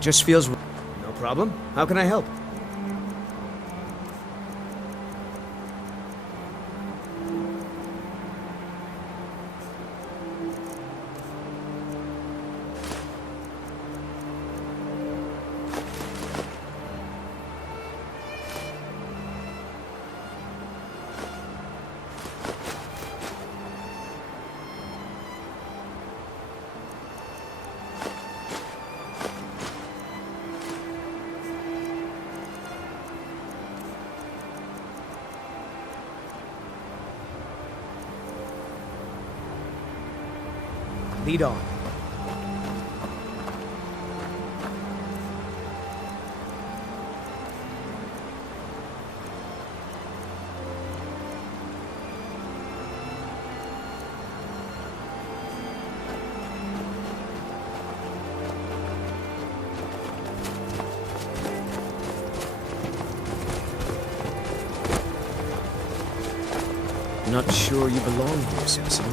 It just feels... No problem. How can I help? Lead on. Not sure you belong here, citizen.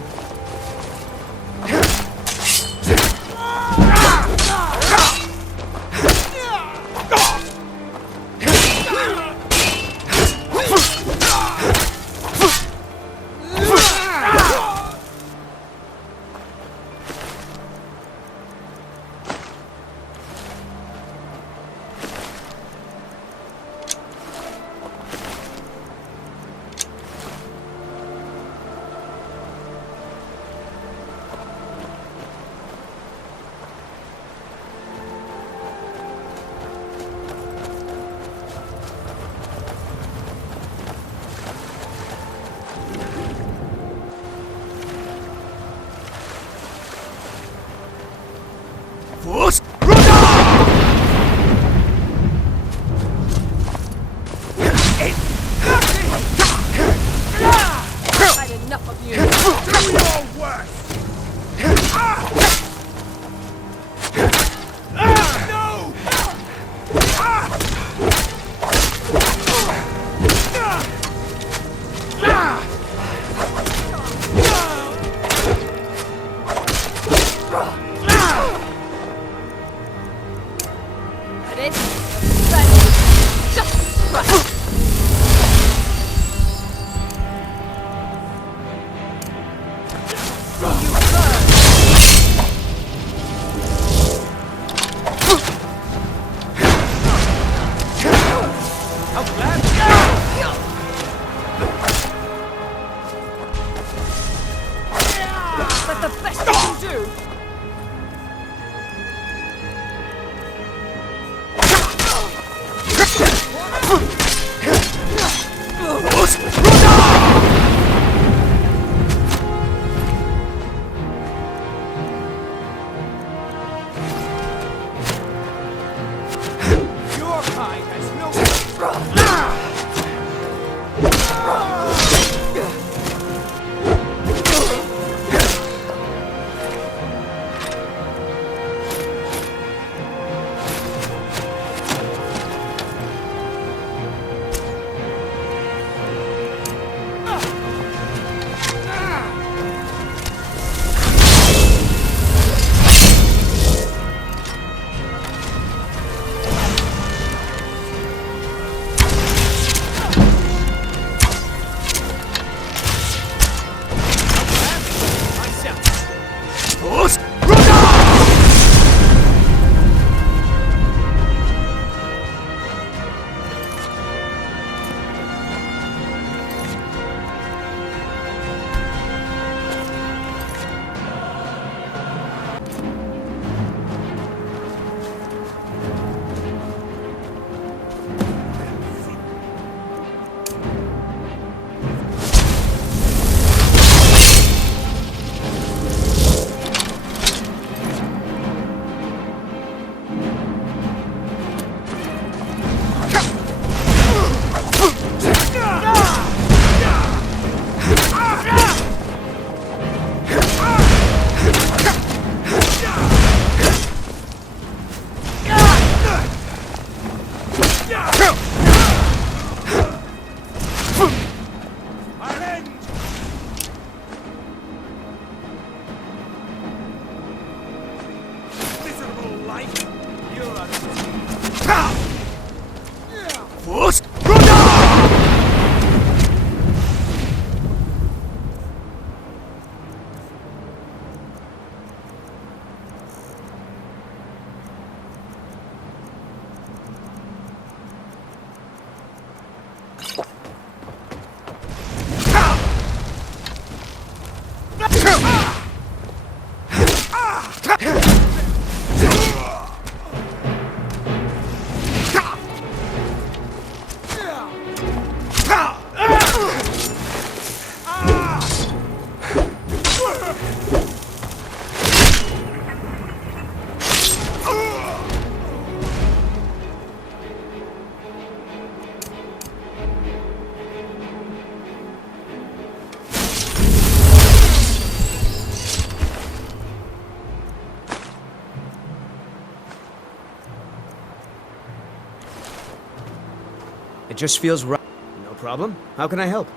It just feels right. No problem. How can I help?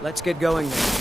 Let's get going then.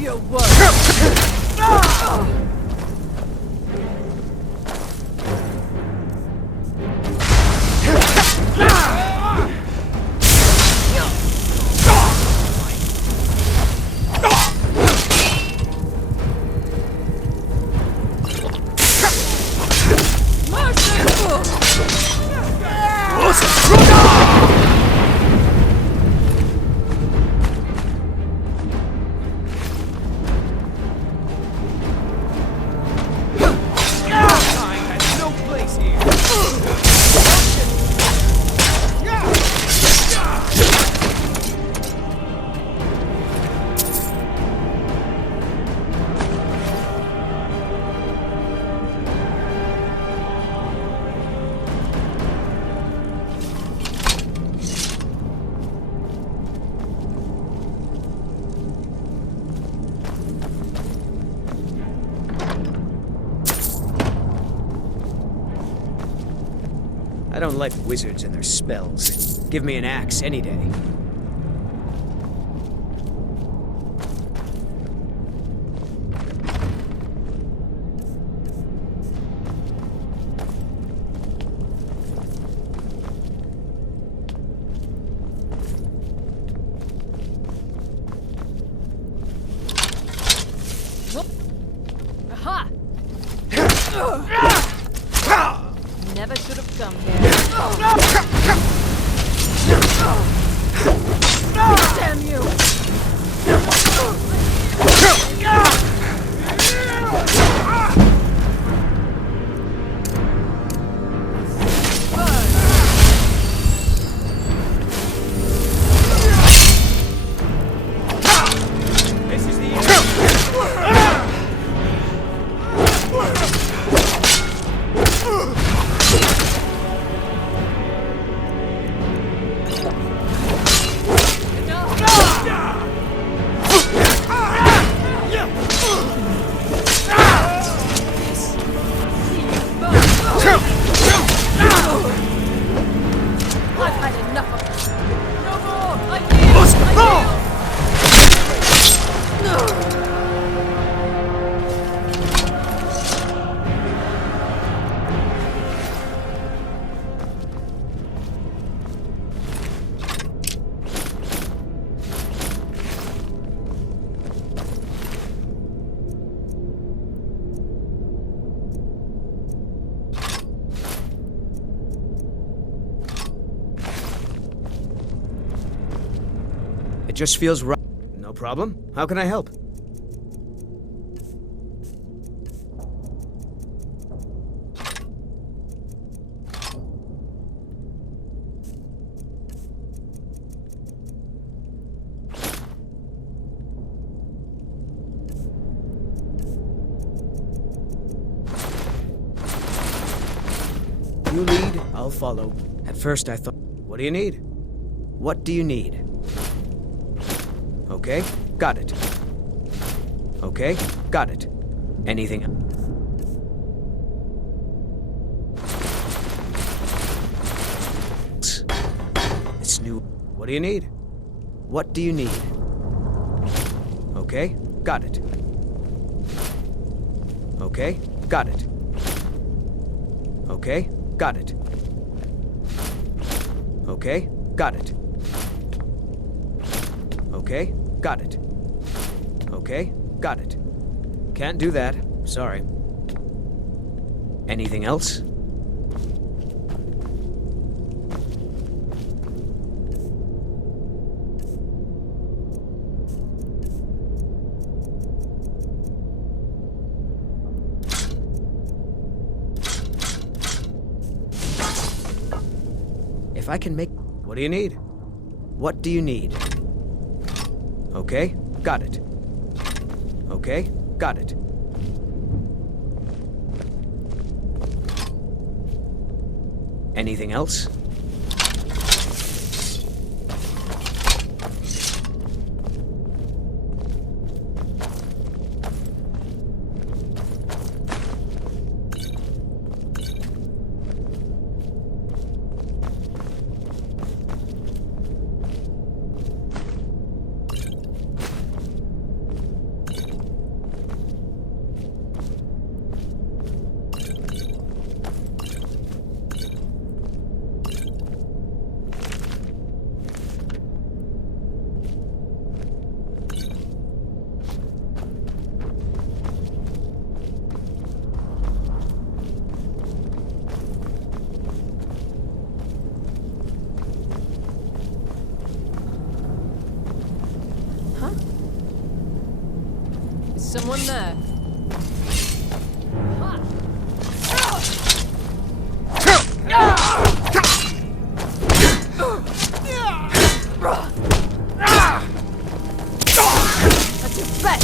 your work! I don't like wizards and their spells. Give me an axe any day. Aha! Never should have come here. Damn you! This is the end. I've had enough of this. No more! I It just feels right. No problem. How can I help? You lead, I'll follow. At first I thought, what do you need? What do you need? Okay, got it. Okay, got it. Anything else? It's new. What do you need? What do you need? Okay, got it. Okay, got it. Okay, got it. Okay, got it. Okay, got it. Okay, got it. Can't do that. Sorry. Anything else? If I can make... What do you need? What do you need? Okay, got it. Okay, got it. Anything else? Is someone there? That's your bet!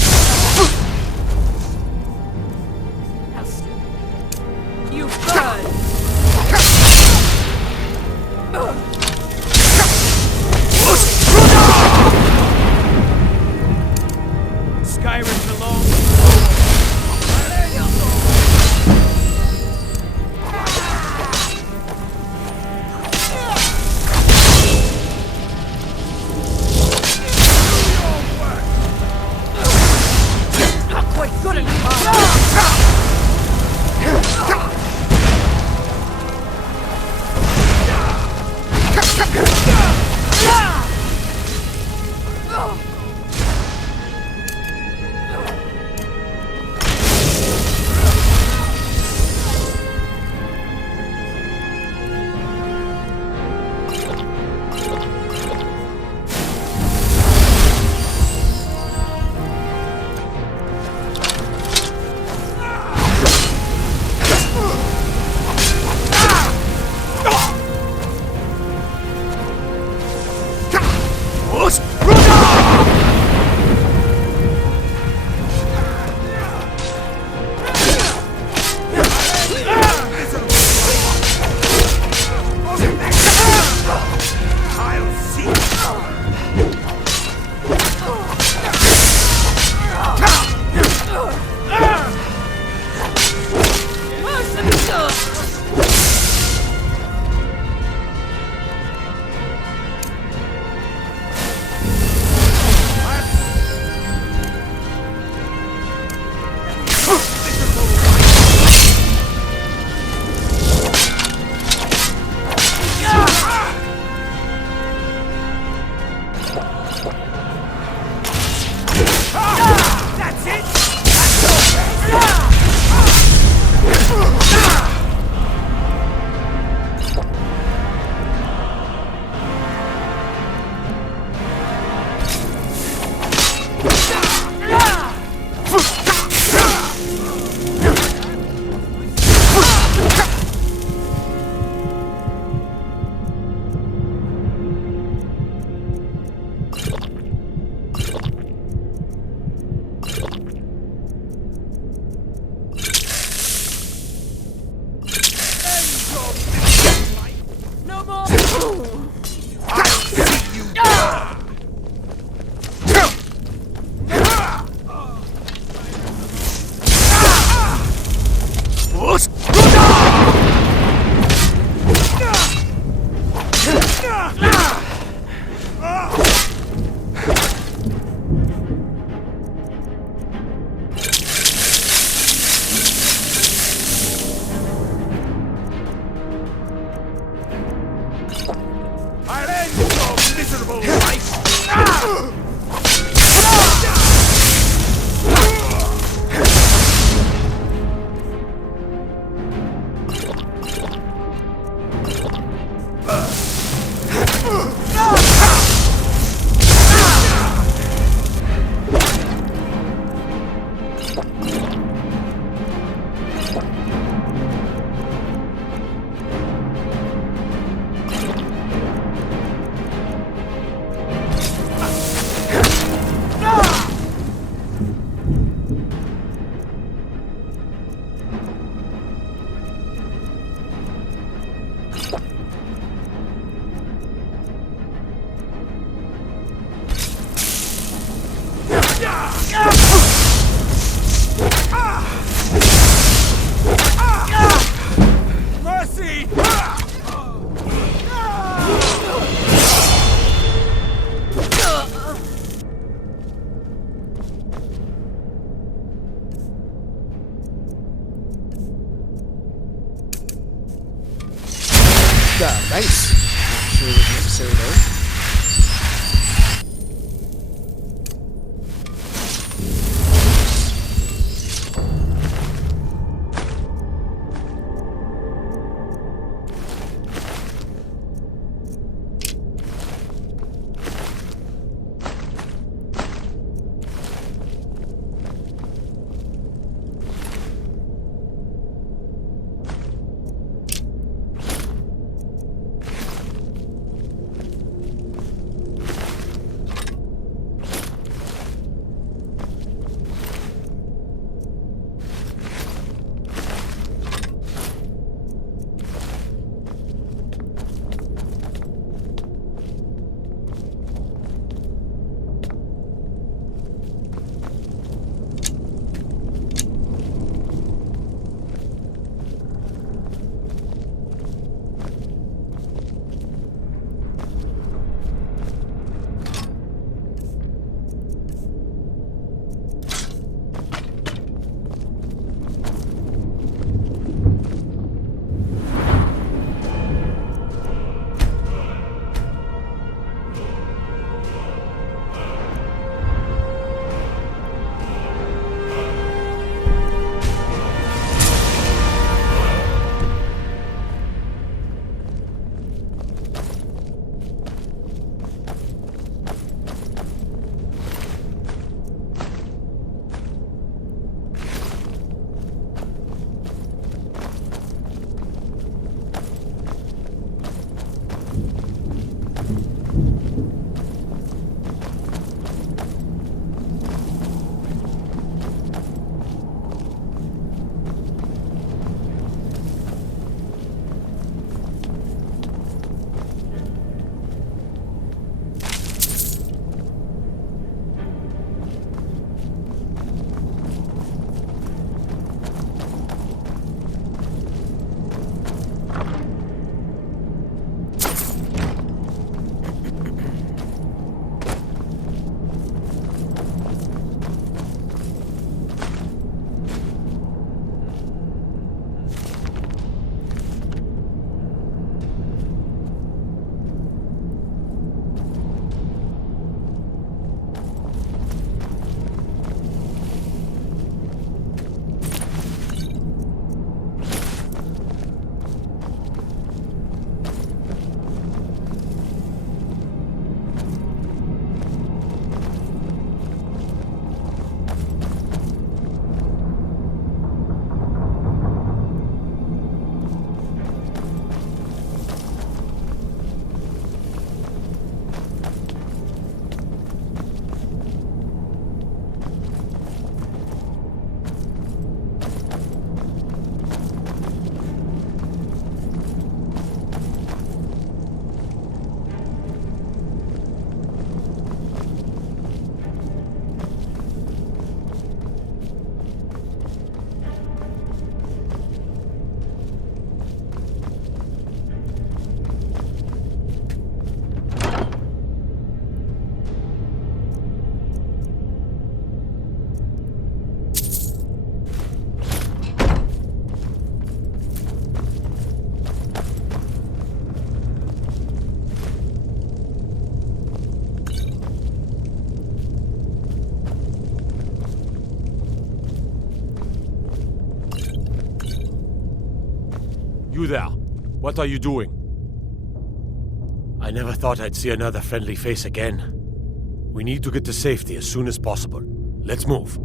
You burn! Skyrim belongs. Not quite good enough! Mercy! Thanks. Not sure it was necessary though. You there. What are you doing? I never thought I'd see another friendly face again. We need to get to safety as soon as possible. Let's move.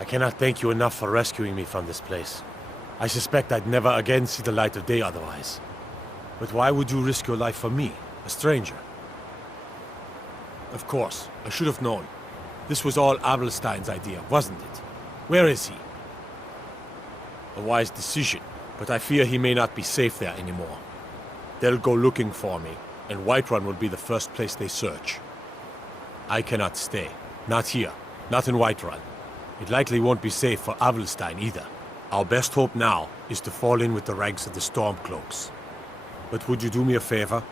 I cannot thank you enough for rescuing me from this place. I suspect I'd never again see the light of day otherwise. But why would you risk your life for me, a stranger? Of course, I should have known. This was all Abelstein's idea, wasn't it? Where is he? A wise decision, but I fear he may not be safe there anymore. They'll go looking for me, and Whiterun will be the first place they search. I cannot stay. Not here. Not in Whiterun. It likely won't be safe for Avelstein either. Our best hope now is to fall in with the ranks of the Stormcloaks. But would you do me a favor?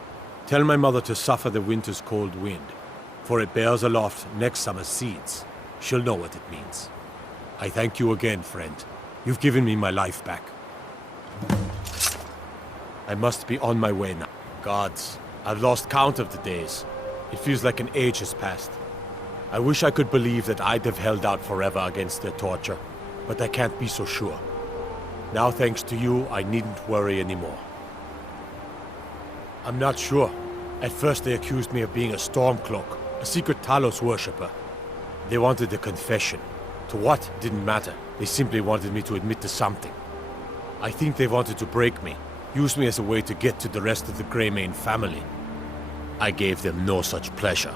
Tell my mother to suffer the winter's cold wind, for it bears aloft next summer's seeds. She'll know what it means. I thank you again, friend. You've given me my life back. I must be on my way now. Gods, I've lost count of the days. It feels like an age has passed. I wish I could believe that I'd have held out forever against their torture, but I can't be so sure. Now, thanks to you, I needn't worry anymore. I'm not sure. At first they accused me of being a Stormcloak, a secret Talos worshipper. They wanted a confession. To what didn't matter. They simply wanted me to admit to something. I think they wanted to break me, use me as a way to get to the rest of the Greymane family. I gave them no such pleasure.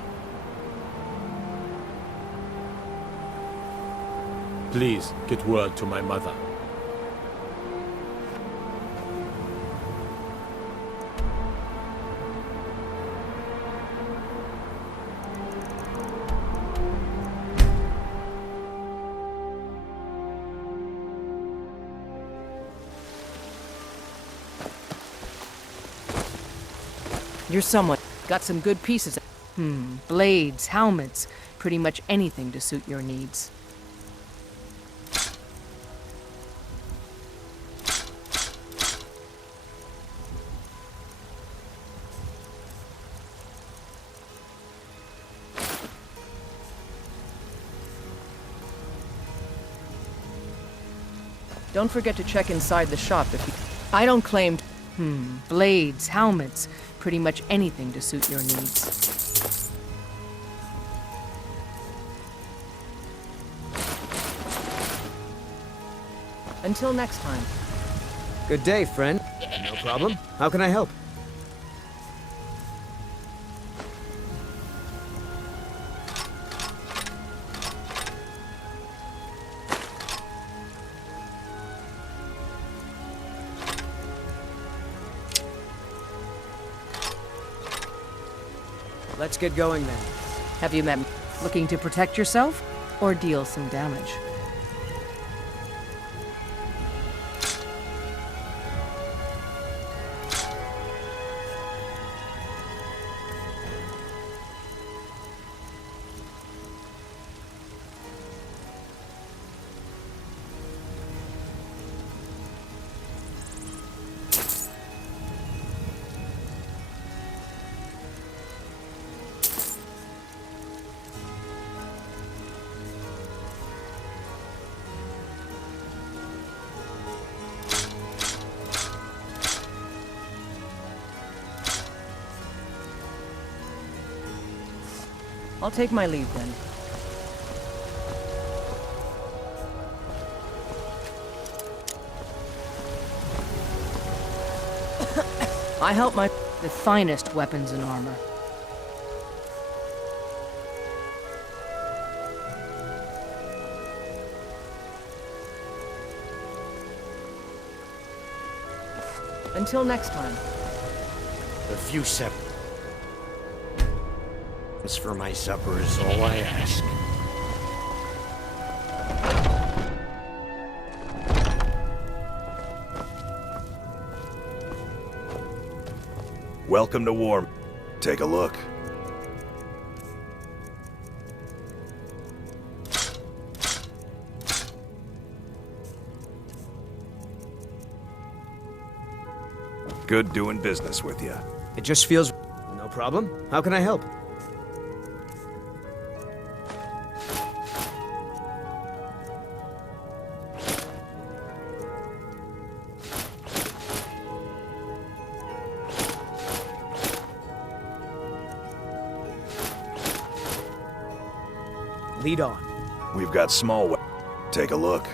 Please, get word to my mother. You're someone. Got some good pieces. Blades, helmets, pretty much anything to suit your needs. Don't forget to check inside the shop if you... I don't claim... blades, helmets, pretty much anything to suit your needs. Until next time. Good day, friend. No problem. How can I help? Let's get going then. Have you met me? Looking to protect yourself? Or deal some damage? I'll take my leave then. I help my the finest weapons and armor. Until next time. A few seconds for my supper is all I ask. Welcome to war. Take a look. Good doing business with you. It just feels... No problem. How can I help? Lead on. We've got small Take a look.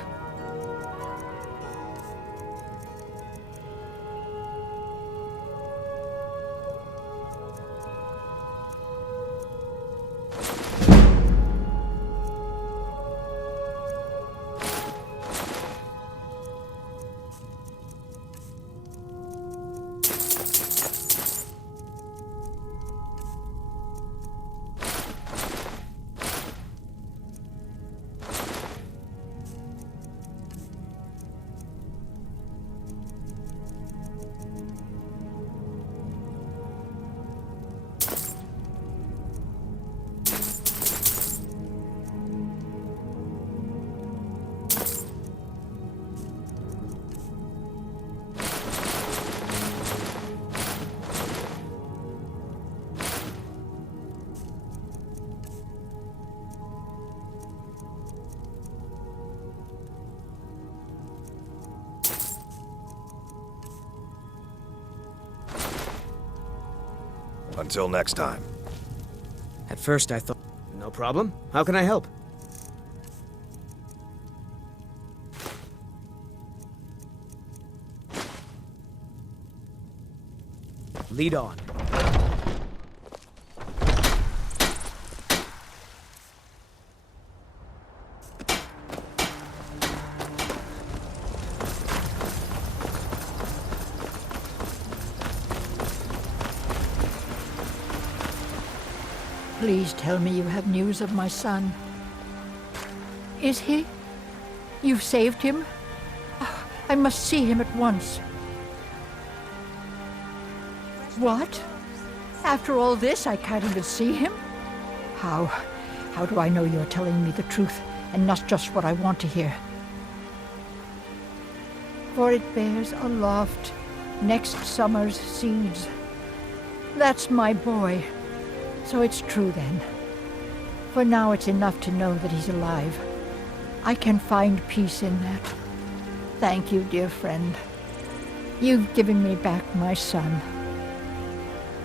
Until next time. At first I thought... No problem. How can I help? Lead on. Please tell me you have news of my son. Is he? You've saved him? Oh, I must see him at once. What? After all this, I can't even see him? How do I know you're telling me the truth and not just what I want to hear? For it bears aloft next summer's seeds. That's my boy. So it's true then. For now it's enough to know that he's alive. I can find peace in that. Thank you, dear friend. You've given me back my son.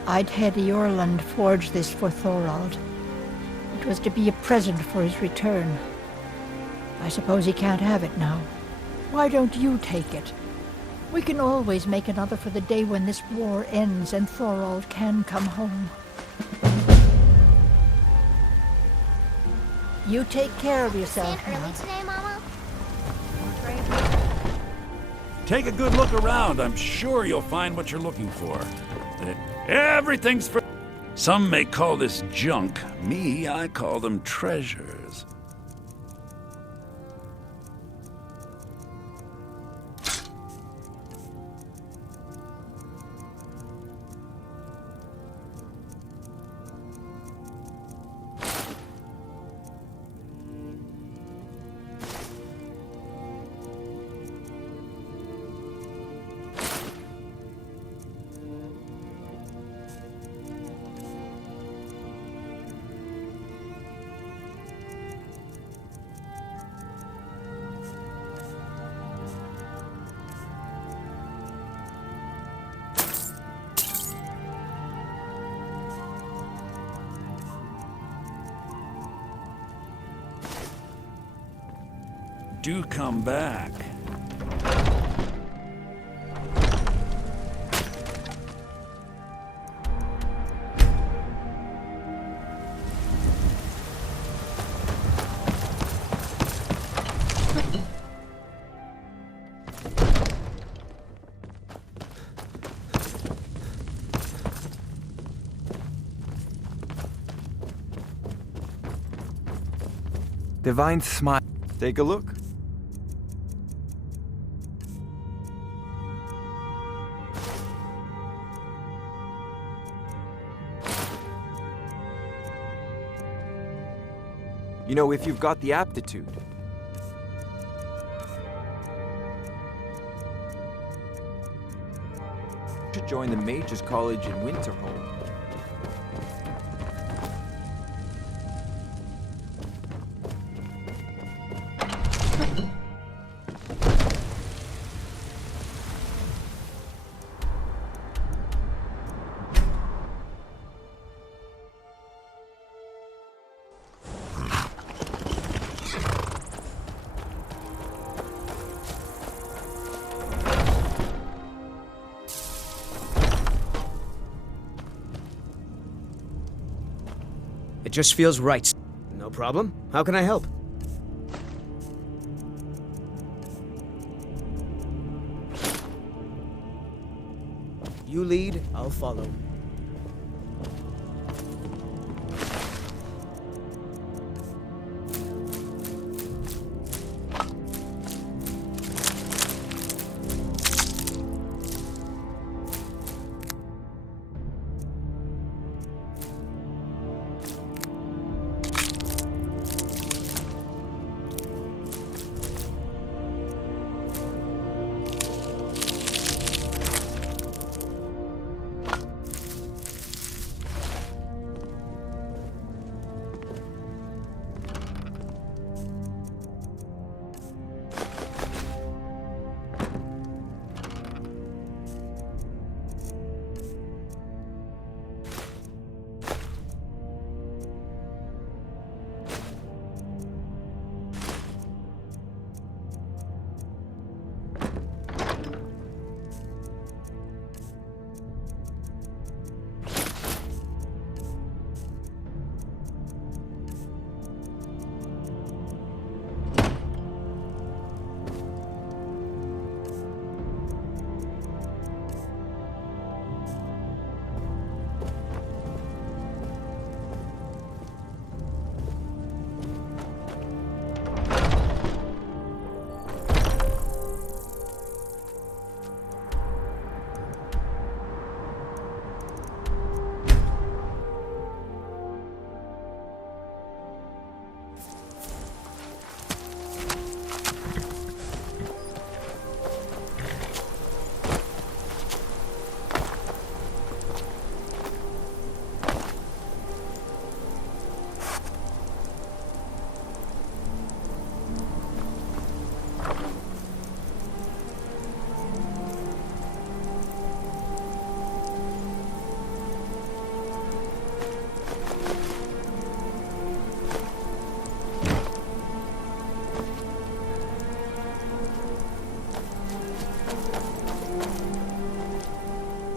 I'd had Eorlund forge this for Thorald. It was to be a present for his return. I suppose he can't have it now. Why don't you take it? We can always make another for the day when this war ends and Thorald can come home. You take care of yourself now. Today, Mama? Take a good look around. I'm sure you'll find what you're looking for. Everything's for... Some may call this junk. Me, I call them treasures. do come back. Divine smile. Take a look. You know, if you've got the aptitude. You should join the Mages College in Winterhold. It just feels right. No problem. How can I help? You lead, I'll follow.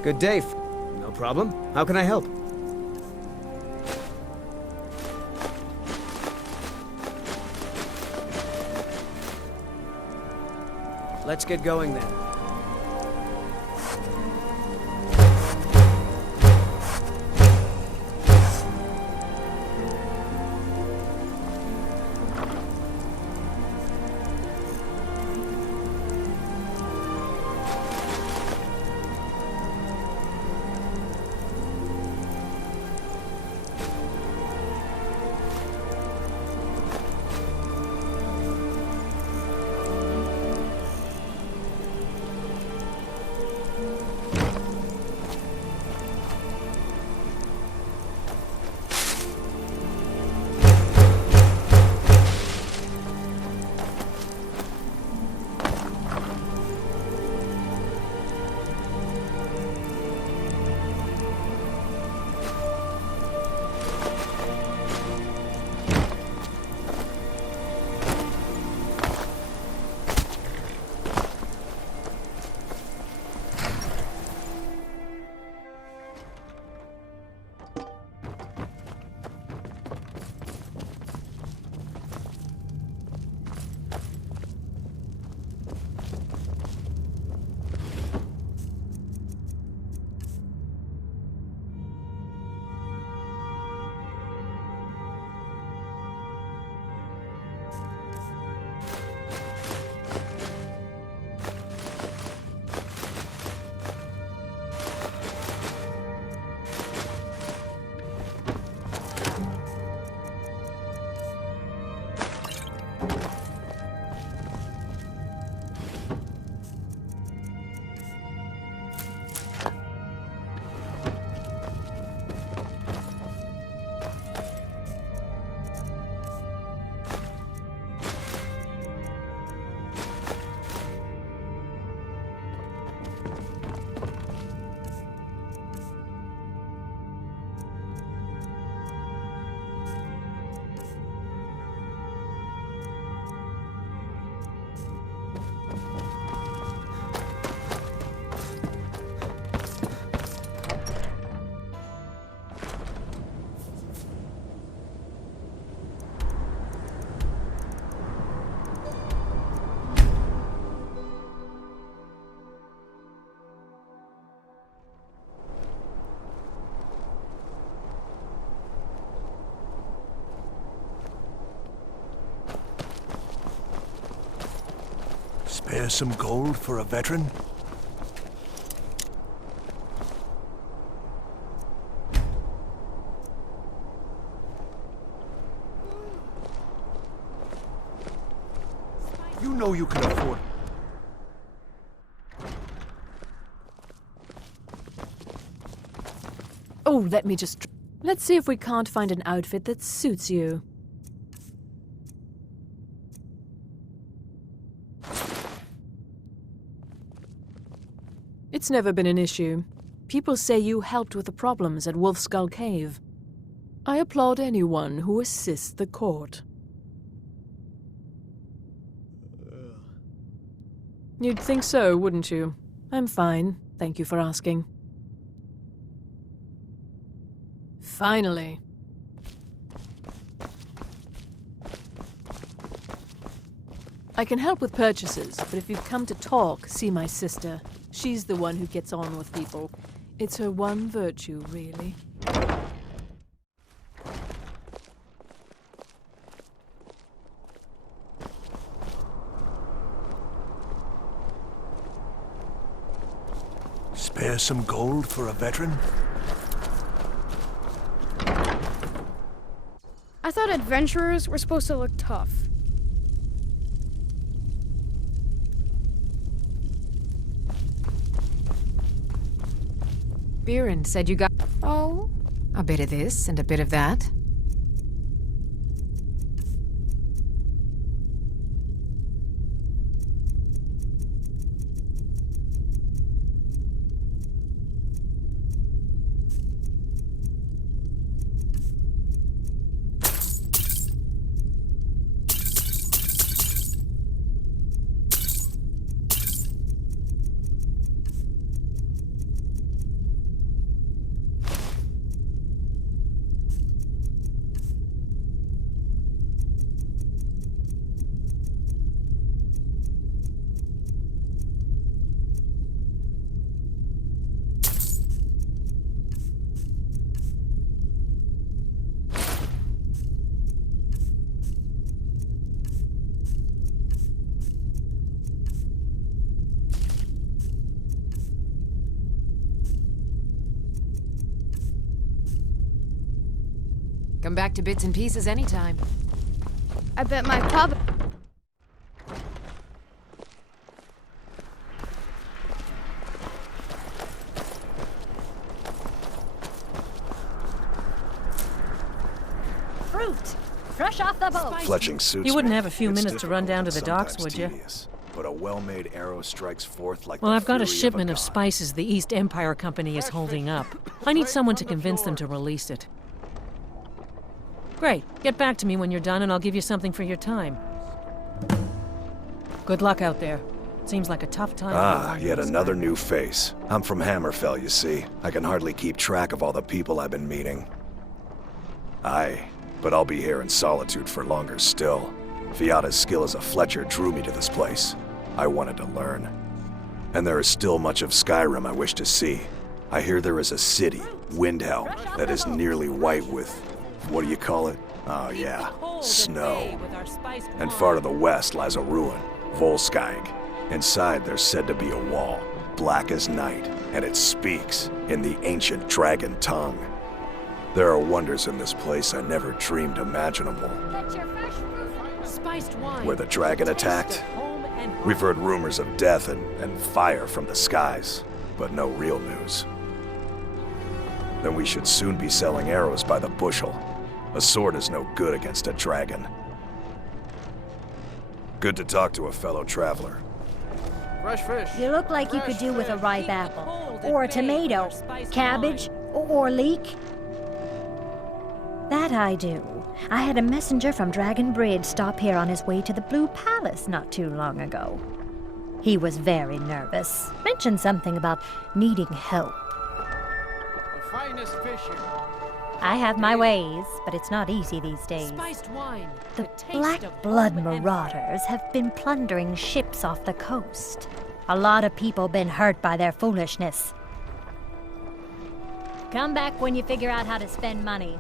Good day. No problem. How can I help? Let's get going then. Spare some gold for a veteran? You know you can afford... Oh, let me just... Let's see if we can't find an outfit that suits you. It's never been an issue. People say you helped with the problems at Wolf Skull Cave. I applaud anyone who assists the court. You'd think so, wouldn't you? I'm fine. Thank you for asking. Finally. I can help with purchases, but if you've come to talk, see my sister. She's the one who gets on with people. It's her one virtue, really. Spare some gold for a veteran? I thought adventurers were supposed to look tough. Viren said you got Oh? a bit of this and a bit of that. Come back to bits and pieces anytime. I bet my papa... Fruit! Fresh off the boat! Fletching suits You wouldn't me. have a few It's minutes to run down to the difficult and docks, would you? sometimes tedious, but a well-made arrow strikes forth like Well, the I've got a fury shipment of of god. spices the East Empire Company is holding up. I need someone to convince them to release it. Great. Get back to me when you're done and I'll give you something for your time. Good luck out there. Seems like a tough time. Ah, yet another new face. I'm from Hammerfell, you see. I can hardly keep track of all the people I've been meeting. Aye, but I'll be here in solitude for longer still. Fiata's skill as a Fletcher drew me to this place. I wanted to learn. And there is still much of Skyrim I wish to see. I hear there is a city, Windhelm, that is nearly white with... what do you call it? Oh yeah, snow. And far to the west lies a ruin, Volskag. Inside there's said to be a wall, black as night, and it speaks in the ancient dragon tongue. There are wonders in this place I never dreamed imaginable. Where the dragon attacked? We've heard rumors of death and fire from the skies, but no real news. Then we should soon be selling arrows by the bushel. A sword is no good against a dragon. Good to talk to a fellow traveler. Fresh fish. You look like you could do with a ripe apple. Or a tomato. Cabbage. Or leek. That I do. I had a messenger from Dragon Bridge stop here on his way to the Blue Palace not too long ago. He was very nervous. Mentioned something about needing help. The finest fishing. I have my ways, but it's not easy these days. Spiced wine. The Black Blood Marauders have been plundering ships off the coast. A lot of people been hurt by their foolishness. Come back when you figure out how to spend money.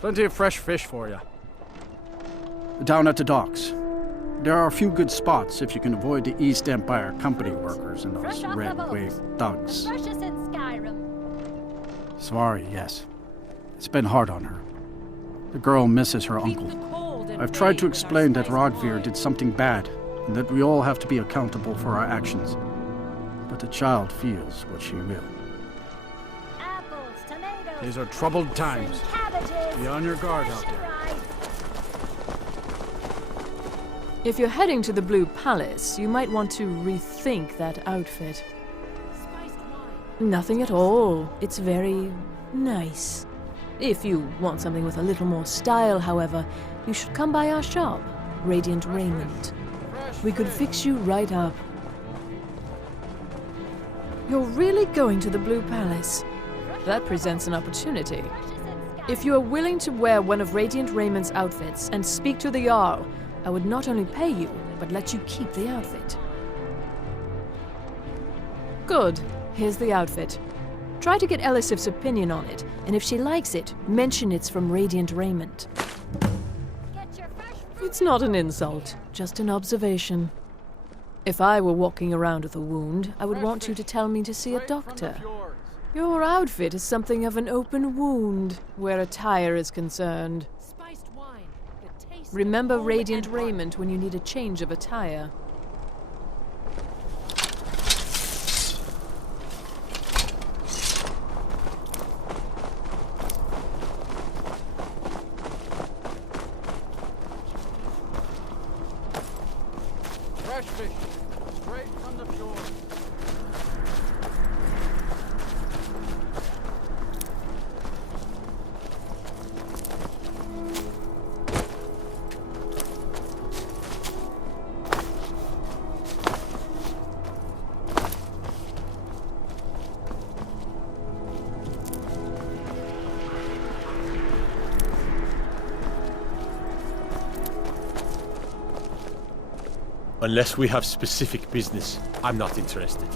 Plenty of fresh fish for you. Down at the docks. There are a few good spots if you can avoid the East Empire Company workers and those Fresh off the red boat. wave thugs. Precious in Skyrim. Svari, yes. It's been hard on her. The girl misses her uncle. I've tried to explain that Rodvir did something bad, and that we all have to be accountable for our actions. But the child feels what she will. Apples, tomatoes. These are troubled times. Cabbages. Be on your guard out there. If you're heading to the Blue Palace, you might want to rethink that outfit. Nothing at all. It's very nice. If you want something with a little more style, however, you should come by our shop, Radiant Raiment. We could fix you right up. You're really going to the Blue Palace? That presents an opportunity. If you are willing to wear one of Radiant Raimond's outfits and speak to the Jarl, I would not only pay you, but let you keep the outfit. Good. Here's the outfit. Try to get Elisif's opinion on it, and if she likes it, mention it's from Radiant Raiment. It's not an insult, just an observation. If I were walking around with a wound, I would want you to tell me to see a doctor. Your outfit is something of an open wound, where attire is concerned. Remember Radiant Raiment when you need a change of attire. Fresh fish, straight from the fjord. Unless we have specific business, I'm not interested.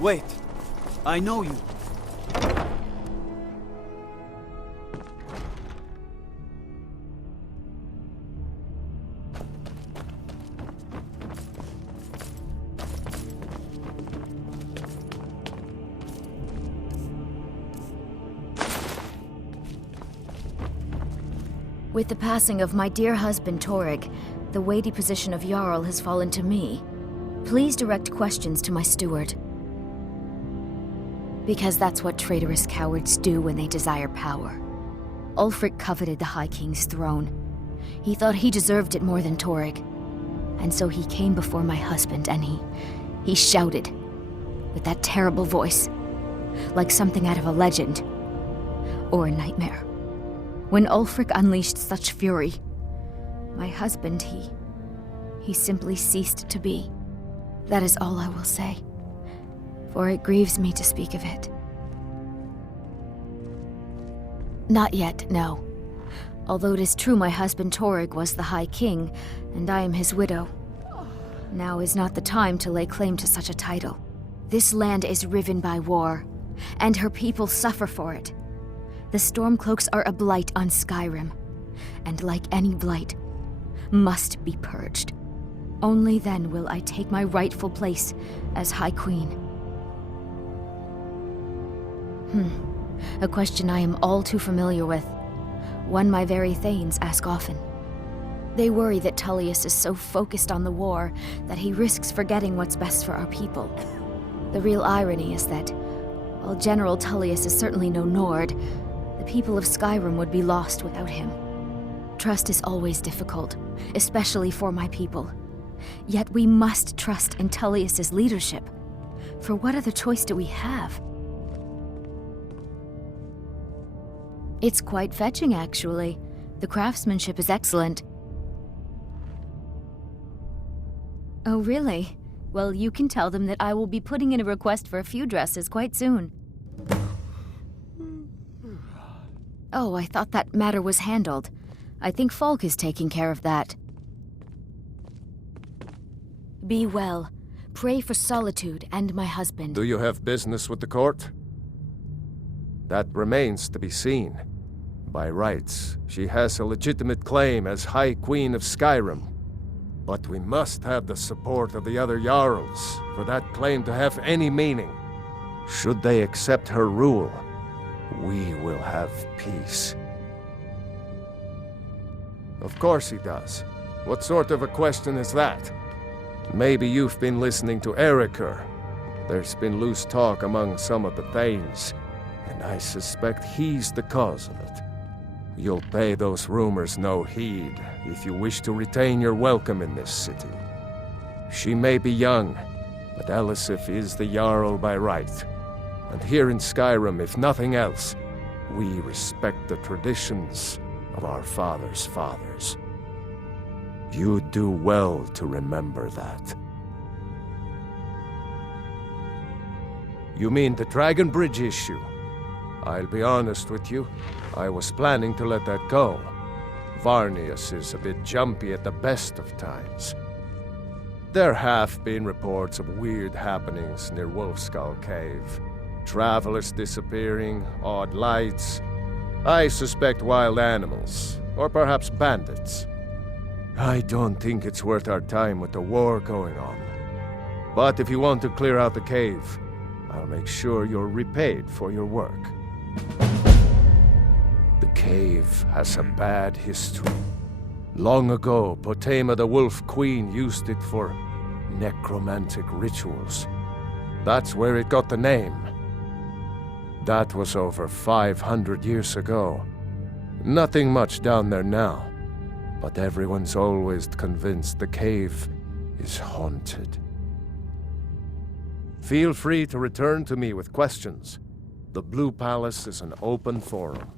Wait, I know you. With the passing of my dear husband Torrig, the weighty position of Jarl has fallen to me. Please direct questions to my steward. Because that's what traitorous cowards do when they desire power. Ulfric coveted the High King's throne. He thought he deserved it more than Torrig. And so he came before my husband and he shouted, with that terrible voice, like something out of a legend, or a nightmare. When Ulfric unleashed such fury, my husband, he simply ceased to be. That is all I will say, for it grieves me to speak of it. Not yet, no. Although it is true my husband Torrig was the High King, and I am his widow. Now is not the time to lay claim to such a title. This land is riven by war, and her people suffer for it. The Stormcloaks are a blight on Skyrim, and like any blight, must be purged. Only then will I take my rightful place as High Queen. A question I am all too familiar with. One my very Thanes ask often. They worry that Tullius is so focused on the war that he risks forgetting what's best for our people. The real irony is that, while General Tullius is certainly no Nord, the people of Skyrim would be lost without him. Trust is always difficult, especially for my people. Yet we must trust in Tullius's leadership. For what other choice do we have? It's quite fetching, actually. The craftsmanship is excellent. Oh, really? Well, you can tell them that I will be putting in a request for a few dresses quite soon. Oh, I thought that matter was handled. I think Falk is taking care of that. Be well. Pray for Solitude and my husband. Do you have business with the court? That remains to be seen. By rights, she has a legitimate claim as High Queen of Skyrim. But we must have the support of the other Jarls for that claim to have any meaning. Should they accept her rule, we will have peace. Of course he does. What sort of a question is that? Maybe you've been listening to Eriker. There's been loose talk among some of the Thanes, and I suspect he's the cause of it. You'll pay those rumors no heed if you wish to retain your welcome in this city. She may be young, but Elisif is the Jarl by right. And here in Skyrim, if nothing else, we respect the traditions of our fathers' fathers. You do well to remember that. You mean the Dragon Bridge issue? I'll be honest with you, I was planning to let that go. Varnius is a bit jumpy at the best of times. There have been reports of weird happenings near Wolfskull Cave. Travelers disappearing, odd lights. I suspect wild animals, or perhaps bandits. I don't think it's worth our time with the war going on. But if you want to clear out the cave, I'll make sure you're repaid for your work. The cave has a bad history. Long ago, Potema the Wolf Queen used it for necromantic rituals. That's where it got the name. That was over 500 years ago. Nothing much down there now, but everyone's always convinced the cave is haunted. Feel free to return to me with questions. The Blue Palace is an open forum.